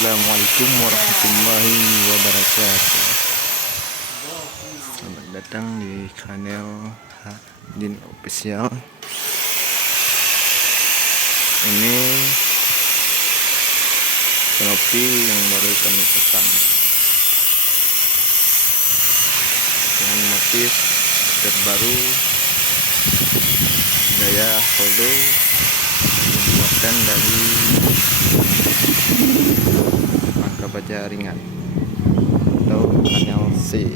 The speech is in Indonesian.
Assalamualaikum warahmatullahi wabarakatuh. Selamat datang di channel Hadin Official. Ini kanopi yang baru kami pasang dengan motif terbaru gaya holo dibuatkan dari rangka baja ringan atau panel C.